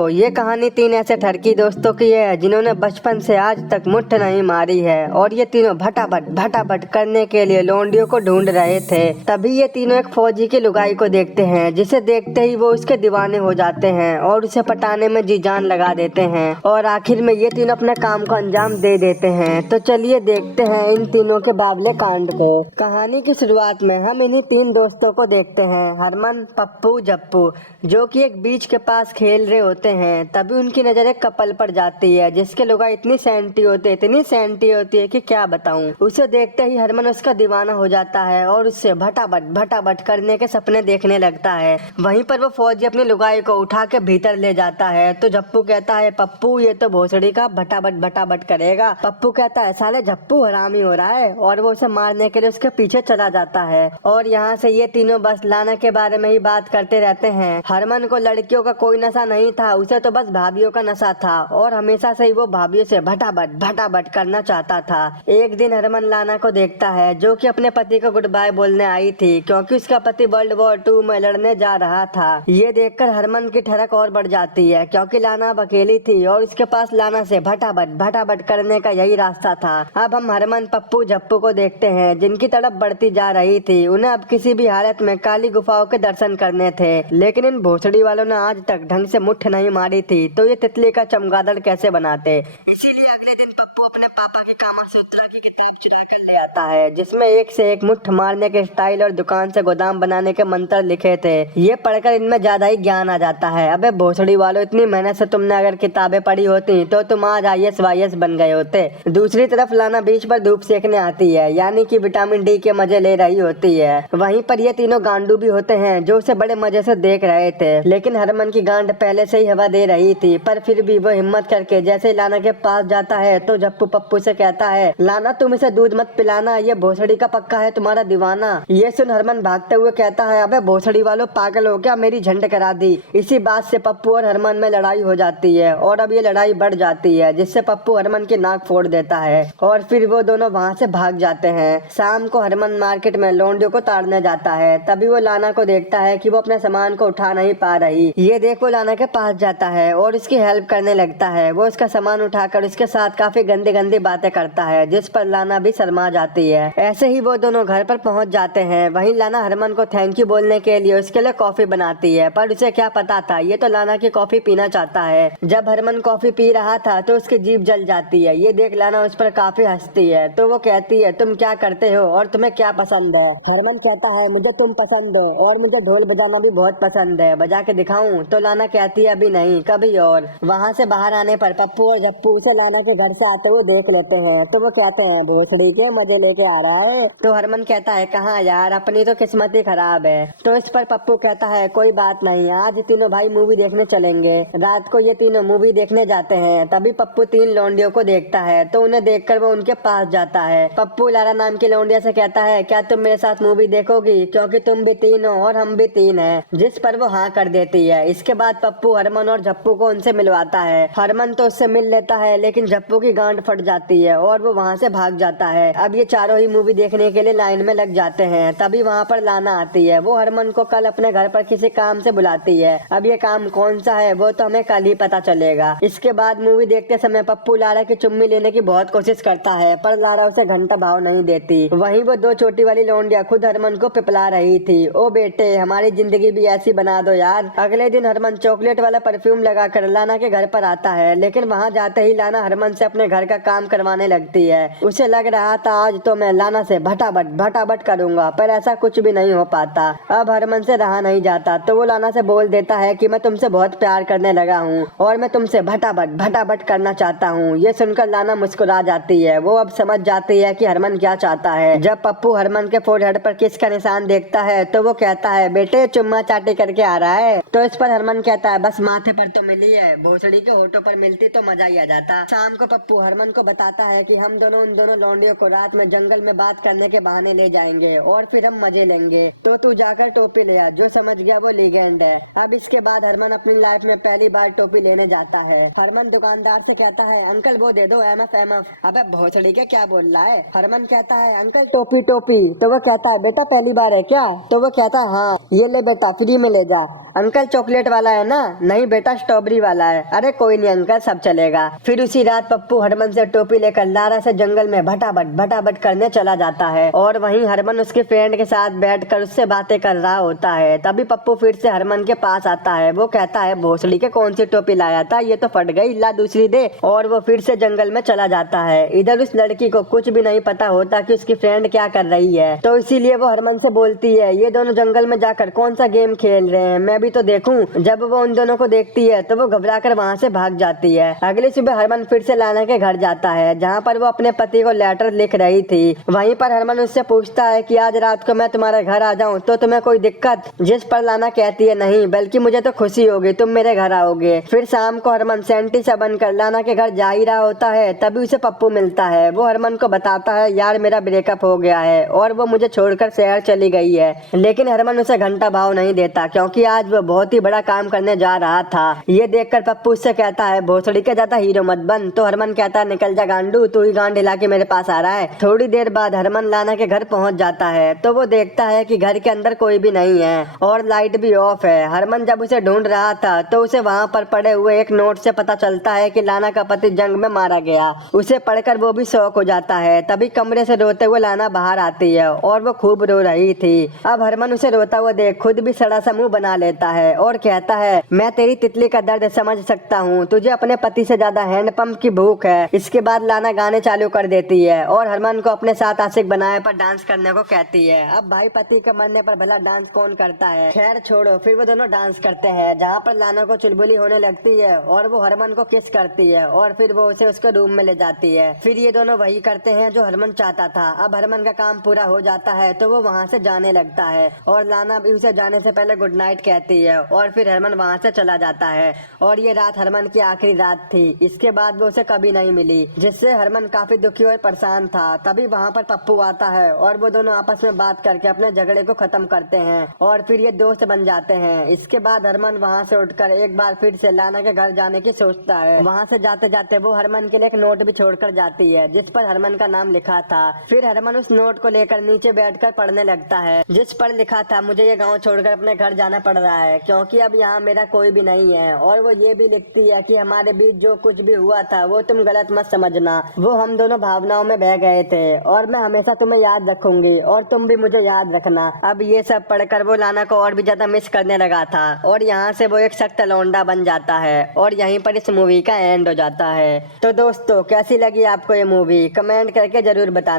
तो ये कहानी तीन ऐसे ठरकी दोस्तों की है जिन्होंने बचपन से आज तक मुट्ठ नहीं मारी है और ये तीनों भटाभट करने के लिए लौंडियों को ढूंढ रहे थे। तभी ये तीनों एक फौजी की लुगाई को देखते हैं जिसे देखते ही वो उसके दीवाने हो जाते हैं और उसे पटाने में जी जान लगा देते हैं और आखिर में ये तीनों अपने काम को अंजाम दे देते हैं। तो चलिए देखते हैं इन तीनों के बाबले कांड को। कहानी की शुरुआत में हम इन्हीं तीन दोस्तों को देखते हैं, हरमन, पप्पू, जप्पू, जो कि एक बीच के पास खेल रहे होते हैं। तभी उनकी नजर एक कपल पर जाती है जिसके लोग इतनी सैंटी होती है कि क्या बताऊं। उसे देखते ही हरमन उसका दीवाना हो जाता है और उससे भटाभट करने के सपने देखने लगता है। वहीं पर वो फौजी अपनी लुगाई को उठा के भीतर ले जाता है तो जप्पू कहता है, पप्पू ये तो भोसड़ी का भटाभट करेगा। पप्पू कहता है, साले जप्पू हरामी हो रहा है, और वो उसे मारने के लिए उसके पीछे चला जाता है। और यहाँ से ये तीनों बस लाना के बारे में ही बात करते रहते हैं। हरमन को लड़कियों का कोई नशा नहीं था, उसे तो बस भाभीियों का नशा था और हमेशा से ही वो भाभीियों से भटाभट करना चाहता था। एक दिन हरमन लाना को देखता है जो कि अपने पति को गुड बाय बोलने आई थी क्योंकि उसका पति वर्ल्ड वॉर 2 में लड़ने जा रहा था। ये देखकर हरमन की ठरक और बढ़ जाती है क्योंकि लाना अब अकेली थी और उसके पास लाना से भटाभट करने का यही रास्ता था। अब हम हरमन, पप्पू, जप्पू को देखते हैं जिनकी तड़प बढ़ती जा रही थी। उन्हें अब किसी भी हालत में काली गुफाओं के दर्शन करने थे, लेकिन इन भोसड़ी वालों ने आज तक ढंग से मुट्ठ नहीं मारी थी तो ये तितली का चमगादड़ कैसे बनाते। इसीलिए अगले दिन पप्पू अपने पापा की कामा सूत्रा की किताब चुरा कर ले आता है जिसमें एक से एक मुट्ठ मारने के स्टाइल और दुकान से गोदाम बनाने के मंत्र लिखे थे। ये पढ़कर इनमें ज्यादा ही ज्ञान आ जाता है। अबे भोसड़ी वालों, इतनी मेहनत से तुमने अगर किताबें पढ़ी होती तो तुम आज IAS वाईएस बन गए होते। दूसरी तरफ लाना बीच पर धूप सेकने आती है, यानी कि विटामिन डी के मजे ले रही होती है। वहीं पर ये तीनों गांडू भी होते हैं जो उसे बड़े मजे से देख रहे थे, लेकिन हरमन की गांड पहले से ही हवा दे रही थी। पर फिर भी वो हिम्मत करके जैसे ही लाना के पास जाता है तो जप्पू पप्पू से कहता है, लाना तुम इसे दूध मत पिलाना, ये भोसड़ी का पक्का है तुम्हारा दीवाना। ये सुन हरमन भागते हुए कहता है, अबे भोसड़ी वालों, पागल हो क्या, मेरी झंड करा दी। इसी बात से पप्पू और हरमन में लड़ाई हो जाती है और अब ये लड़ाई बढ़ जाती है जिससे पप्पू हरमन की नाक फोड़ देता है और फिर वो दोनों वहाँ से भाग जाते हैं। शाम को हरमन मार्केट में लौंडियों को ताड़ने जाता है। तभी वो लाना को देखता है कि वो अपने सामान को उठा नहीं पा रही। ये देख वो लाना के पास जाता है और उसकी हेल्प करने लगता है। वो उसका सामान उठाकर उसके साथ काफी गंदी बातें करता है जिस पर लाना भी शर्मा जाती है। ऐसे ही वो दोनों घर पर पहुंच जाते हैं। वहीं लाना हरमन को थैंक यू बोलने के लिए उसके लिए कॉफी बनाती है, पर उसे क्या पता था ये तो लाना की कॉफी पीना चाहता है। जब हरमन कॉफी पी रहा था तो उसकी जीभ जल जाती है। ये देख लाना उस पर काफी हंसती है तो वो कहती है, तुम क्या करते हो और तुम्हें क्या पसंद है। हरमन कहता है, मुझे तुम पसंद हो और मुझे ढोल बजाना भी बहुत पसंद है, बजा के दिखाऊं। तो लाना कहती है, अभी नहीं, कभी और। वहाँ से बाहर आने पर पप्पू और जप्पू उसे लाना के घर से आते हुए देख लेते हैं तो वो कहते हैं, भोसड़ी के मजे लेके आ रहा है। तो हरमन कहता है, कहाँ यार, अपनी तो किस्मत ही खराब है। तो इस पर पप्पू कहता है, कोई बात नहीं, आज तीनों भाई मूवी देखने चलेंगे। रात को ये तीनों मूवी देखने जाते हैं। तभी पप्पू तीन लौंडियों को देखता है तो उन्हें देखकर वो उनके पास जाता है। पप्पू लारा नाम की लौंडिया से कहता है, क्या तुम मेरे साथ मूवी देखोगी, क्योंकि तुम भी तीन हो और हम भी तीन हैं। जिस पर वो हाँ कर देती है। इसके बाद पप्पू हरमन और जप्पू को उनसे मिलवाता है। हरमन तो उससे मिल लेता है लेकिन जप्पू की गांड फट जाती है और वो वहाँ से भाग जाता है। अब ये चारों ही मूवी देखने के लिए लाइन में लग जाते हैं। तभी वहाँ पर लाना आती है। वो हरमन को कल अपने घर पर किसी काम से बुलाती है। अब ये काम कौन सा है वो तो हमें कल ही पता चलेगा। इसके बाद मूवी देखते समय पप्पू लारा की चुम्मी लेने की बहुत कोशिश करता है पर लारा उसे घंटा भाव नहीं देती। वहीं वो दो छोटी वाली लौंडिया खुद हरमन को पिपला रही थी, ओ बेटे हमारी जिंदगी भी ऐसी बना दो यार। अगले दिन हरमन चॉकलेट वाला परफ्यूम लगाकर लाना के घर पर आता है, लेकिन वहाँ जाते ही लाना हरमन से अपने घर का काम करवाने लगती है। उसे लग रहा था आज तो मैं लाना से भटाभट करूंगा, पर ऐसा कुछ भी नहीं हो पाता। अब हरमन से रहा नहीं जाता तो वो लाना से बोल देता है कि मैं तुमसे बहुत प्यार करने लगा हूँ और मैं तुमसे भटाभट करना चाहता हूँ। ये सुनकर लाना मुस्कुरा जाती है। वो अब समझ जाती है कि हरमन क्या चाहता है। जब पप्पू हरमन के फोरहेड पर किस का निशान देखता है तो वो कहता है, बेटे चुम्मा चाटी करके आ रहा है। तो इस पर हरमन कहता है, बस माथे पर तो मिली है, भोसड़ी के होठों पर मिलती तो मजा ही आ जाता। शाम को पप्पू हरमन को बताता है कि हम दोनों उन दोनों लौंडियों को रात में जंगल में बात करने के बहाने ले जाएंगे और फिर हम मजे लेंगे। तो तू जाकर टोपी ले आ, जो समझ गया वो लीजेंड है। अब इसके बाद हरमन अपनी लाइफ में पहली बार टोपी लेने जाता है। हरमन दुकानदार से कहता है, अंकल वो दे दो MF। अबे भोसड़ी के क्या बोल रहा है। हरमन कहता है, अंकल टोपी टोपी। तो वो कहता है, बेटा पहली बार है क्या? तो वो कहता है, हाँ ये ले बेटा, फ्री में ले जा। अंकल चॉकलेट वाला है ना? नहीं बेटा स्ट्रॉबेरी वाला है। अरे कोई नहीं अंकल, सब चलेगा। फिर उसी रात पप्पू हरमन से टोपी लेकर लारा से जंगल में भटाभट करने चला जाता है और वहीं हरमन उसके फ्रेंड के साथ बैठकर उससे बातें कर रहा होता है। तभी पप्पू फिर से हरमन के पास आता है। वो कहता है, भोसड़ी के कौन सी टोपी लाया था, ये तो फट गई, ला दूसरी दे। और वो फिर से जंगल में चला जाता है। इधर उस लड़की को कुछ भी नहीं पता होता कि उसकी फ्रेंड क्या कर रही है, तो इसीलिए वो हरमन से बोलती है, ये दोनों जंगल में जाकर कौन सा गेम खेल रहे हैं, मैं भी तो देखूं। जब वो उन दोनों को देखती है तो वो घबराकर वहाँ से भाग जाती है। अगली सुबह हरमन फिर से लाना के घर जाता है, जहाँ पर वो अपने पति को लेटर लिख रही थी। वहीं पर हरमन उससे पूछता है कि आज रात को मैं तुम्हारे घर आ जाऊँ तो तुम्हें कोई दिक्कत? जिस पर लाना कहती है, नहीं बल्कि मुझे तो खुशी होगी, तुम मेरे घर आओगे। फिर शाम को हरमन सेंटी सा बनकर लाना के घर जा ही रहा होता है, तभी उसे पप्पू मिलता है। वो हरमन को बताता है, यार मेरा ब्रेकअप हो गया है और वो मुझे छोड़कर शहर चली गई है। लेकिन हरमन उसे घंटा भाव नहीं देता, क्योंकि आज वो बहुत ही बड़ा काम करने जा रहा था। ये देखकर पप्पू उससे कहता है, भोसड़ी के ज्यादा हीरो मत बन। तो हरमन कहता है, निकल जा गांडू, तू ही गांड हिला के मेरे पास आ रहा है। थोड़ी देर बाद हरमन लाना के घर पहुंच जाता है तो वो देखता है कि घर के अंदर कोई भी नहीं है और लाइट भी ऑफ है। हरमन जब उसे ढूंढ रहा था तो उसे वहाँ पर पड़े हुए एक नोट से पता चलता है कि लाना का पति जंग में मारा गया। उसे पढ़कर वो भी शौक हो जाता है। तभी कमरे से रोते हुए लाना बाहर आती है और वो खूब रो रही थी। अब हरमन उसे रोता हुआ देख खुद भी सड़ा सा मुंह बना लेता है और कहता है, मैं तेरी तितली का दर्द समझ सकता हूँ, तुझे अपने पति से ज्यादा हैंडपंप की भूख है। इसके बाद लाना गाने चालू कर देती है और हरमन को अपने साथ आशिक बनाए पर डांस करने को कहती है। अब भाई पति के मरने पर भला डांस कौन करता है, खैर छोड़ो। फिर वो दोनों डांस करते हैं, जहाँ पर लाना को चुलबुली होने लगती है और वो हरमन को किस करती है और फिर वो उसे उसके रूम में ले जाती है। फिर ये दोनों वही करते हैं जो हरमन चाहता था। अब हरमन का काम पूरा हो जाता है तो वो वहाँ से जाने लगता है और लाना भी उसे जाने से पहले गुड नाइट कहती है और फिर हरमन वहाँ से चला जाता है। और ये रात हरमन की आखिरी रात थी। इसके बाद वो उसे कभी नहीं मिली, जिससे हरमन काफी दुखी और परेशान था। तभी वहाँ पर पप्पू आता है और वो दोनों आपस में बात करके अपने झगड़े को खत्म करते हैं और फिर ये दोस्त बन जाते हैं। इसके बाद हरमन वहाँ से उठकर एक बार फिर से लाना के घर जाने की सोचता है। वहाँ से जाते जाते वो हरमन के लिए एक नोट भी छोड़कर जाती है, जिस पर हरमन का नाम लिखा था। फिर हरमन उस नोट को लेकर नीचे बैठकर पढ़ने लगता है, जिस पर लिखा था, मुझे ये गाँव छोड़कर अपने घर जाना पड़ रहा है क्योंकि अब यहाँ मेरा कोई भी नहीं है। और वो ये भी लिखती है कि हमारे बीच जो कुछ भी हुआ था वो तुम गलत मत समझना, वो हम दोनों भावनाओं में बह गए थे और मैं हमेशा तुम्हें याद रखूंगी और तुम भी मुझे याद रखना। अब ये सब पढ़कर वो लाना को और भी ज्यादा मिस करने लगा था और यहाँ से वो एक सख्त लौंडा बन जाता है और यहीं पर इस मूवी का एंड हो जाता है। तो दोस्तों कैसी लगी आपको ये मूवी, कमेंट करके जरूर बताना।